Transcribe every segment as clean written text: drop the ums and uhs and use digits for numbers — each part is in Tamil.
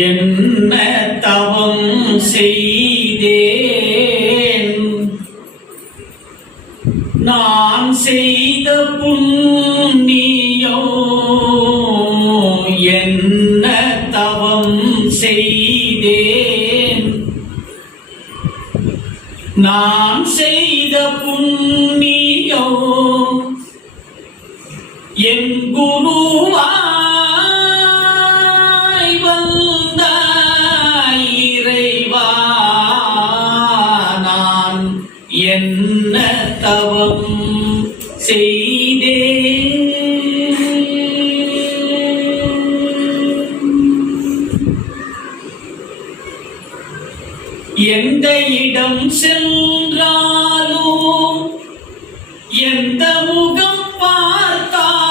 என்ன தவம் செய்தேன் நான் செய்த புண்ணியோ என்ன தவம் செய்தேன் நான் செய்த புண்ணியோ என் குருவா என்ன தவம் செய்தே எந்த இடம் சென்றாலும் எந்த முகம் பார்த்தாலும்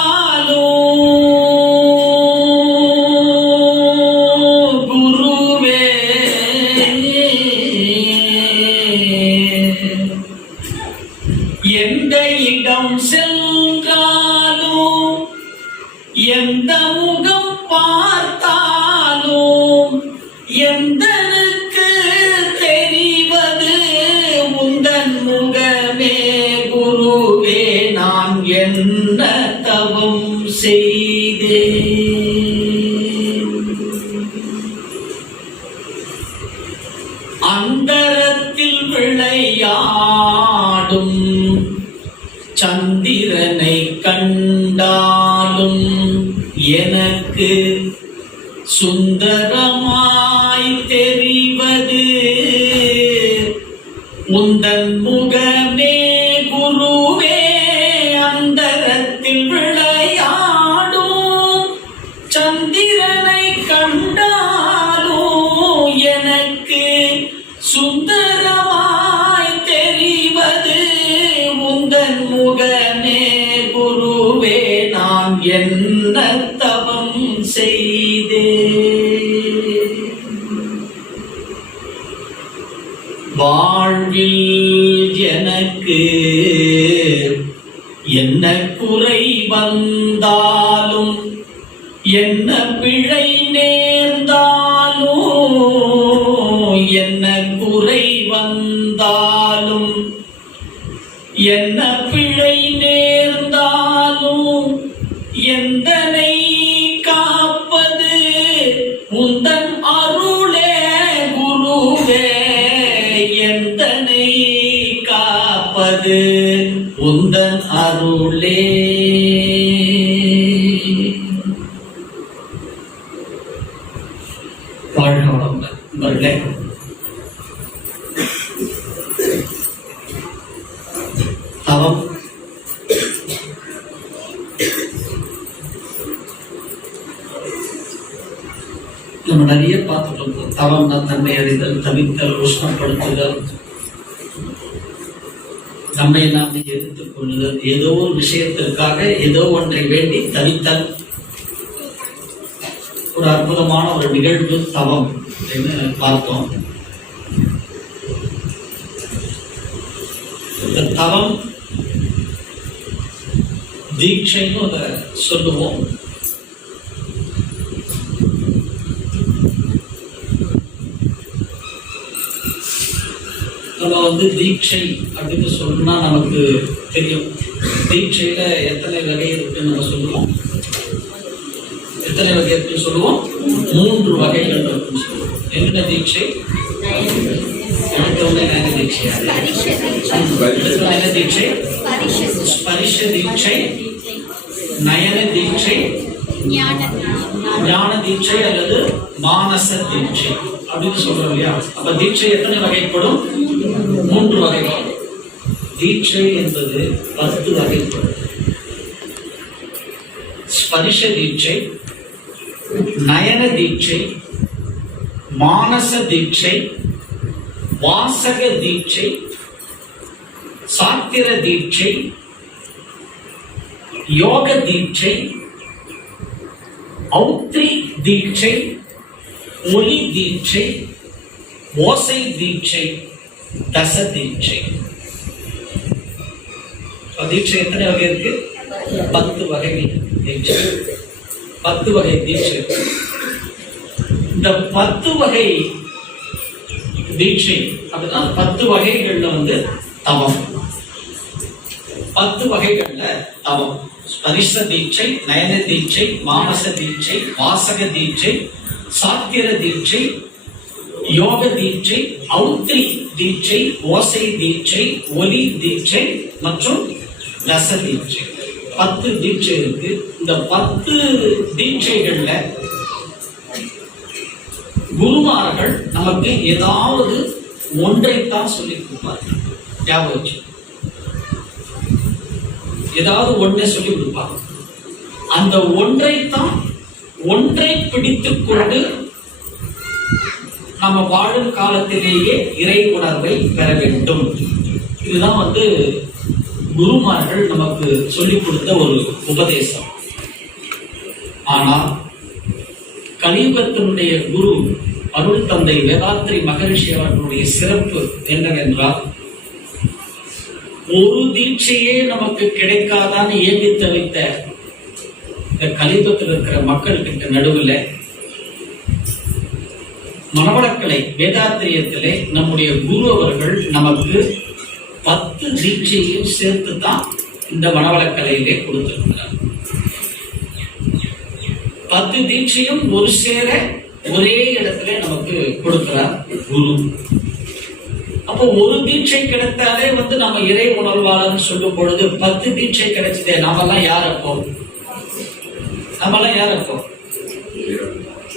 குருவே எந்த இடம் சென்றாலும் எந்த முகம் பார்த்தாலும் எந்தனுக்கு தெரிவது உந்தன் முகமே குருவே நான் என்ன தவம் செய்தேன் அந்தரத்தில் விளையாடும் சந்திரனை கண்டாலும் எனக்கு சுந்தரமாய் தெரிவது உந்தன் முகமே குருவே அந்தரத்தில் விளையாடும் சந்திரனை கண்டாலும் எனக்கு சுந்தரமாய் தெரிவது உந்தன் முகமே குருவே நான் என்ன தவம் செய்தே வாழ்வில் எனக்கு என்ன குறை வந்தாலும் என்ன பிழை நேர்ந்தாலும் என்ன குறை வந்தாலும் என்ன பிழை நேர்ந்தாலும் எந்தனை காப்பது உந்தன் அருளே குருவே எந்தனை காப்பது உந்தன் அருளே வாழ்க வளமுடன். தவம் நம்ம நிறைய பார்த்துட்டு இருக்கோம். தவம்னா தன்னை அறிதல், தவித்தல், உஷ்ணப்படுத்துதல், நம்மை நாம் எடுத்துக் கொள்ளுதல், ஏதோ ஒரு விஷயத்திற்காக ஏதோ ஒன்றை வேண்டி தவித்தல். ஒரு அற்புதமான ஒரு நிகழ்வு தவம் அப்படின்னு பார்த்தோம். இந்த தவம் தீட்சைன்னு அதை சொல்லுவோம். நம்ம தீட்சை அப்படின்னு சொன்னா நமக்கு தெரியும். தீட்சையில எத்தனை வகை இருக்குன்னு நம்ம சொல்லுவோம். எத்தனை வகை இருக்குன்னு சொல்லுவோம்? 3 வகைகள் இருக்குன்னு சொல்லுவோம். என்ன தீட்சை? நயன தீட்சை, ஸ்பரிஷ தீட்சை, நயன தீட்சை, ஞான தீட்சை அல்லது மானச தீட்சை அப்படின்னு சொல்றோம் இல்லையா? அப்ப தீட்சை எத்தனை வகைப்படும்? 3 வகைப்படும். தீட்சை என்பது 10 வகைப்படும். ஸ்பரிஷ தீட்சை, நயன தீட்சை, மானச தீட்சை, வாசக தீட்சை, சாத்திர தீட்சை, யோக தீட்சை, ஔத்ரி தீட்சை, ஒலி தீட்சை, ஓசை தீட்சை, தச தீட்சை. தீட்சை எத்தனை வகை இருக்கு? 10 வகை தீட்சை. 10 வகை தீட்சை. இந்த 10 வகை தீட்சை அப்படின்னா 10 வகைகள்ல வந்து தவம். 10 வகைகள்ல தவம். ஸ்பரிச தீட்சை, நயன தீட்சை, மானச தீட்சை, வாசக தீட்சை, சாத்திர தீட்சை, யோக தீட்சை, ஔத்ரி தீட்சை, ஓசை தீட்சை, ஒலி தீட்சை மற்றும் ரச தீட்சை. 10 தீட்சை இருக்கு. இந்த 10 தீட்சைகள்ல குருமார்கள் நமக்கு ஏதாவது ஒன்றைத்தான் சொல்லி கொடுப்பார்கள். ஞாபகம் வச்சு ஏதாவது ஒன்றை சொல்லி கொடுப்பாங்க. அந்த ஒன்றை பிடித்துக் கொண்டு நம்ம வாழும் காலத்திலேயே இறை உணர்வை பெற வேண்டும். இதுதான் வந்து குருமார்கள் நமக்கு சொல்லிக் கொடுத்த ஒரு உபதேசம். ஆனால் கலியுகத்தினுடைய குரு அருள் தந்தை வேதாத்ரி மகரிஷி அவர்களுடைய சிறப்பு என்னவென்றால், ஒரு தீட்சையே நமக்கு கிடைக்காதான்னு ஏங்கி தவித்த இந்த கலியுகத்தில் இருக்கிற மக்கள் கிட்ட நடுவில் மனவளக்கலை வேதாத்திரியத்திலே நம்முடைய குரு அவர்கள் நமக்கு 10 தீட்சையும் சேர்த்து தான் இந்த மனவளக்கலையிலே கொடுத்திருக்கிறார். 10 தீட்சையும் ஒரு சேர ஒரே இடத்துல நமக்கு கொடுக்கிறார் குரு. அப்போ ஒரு தீட்சை கிடைத்தாலே வந்து நம்ம இறை உணர்வாளர்னு சொல்லும் பொழுது 10 தீட்சை கிடைச்சதே. நம்மெல்லாம் யார் அப்போ?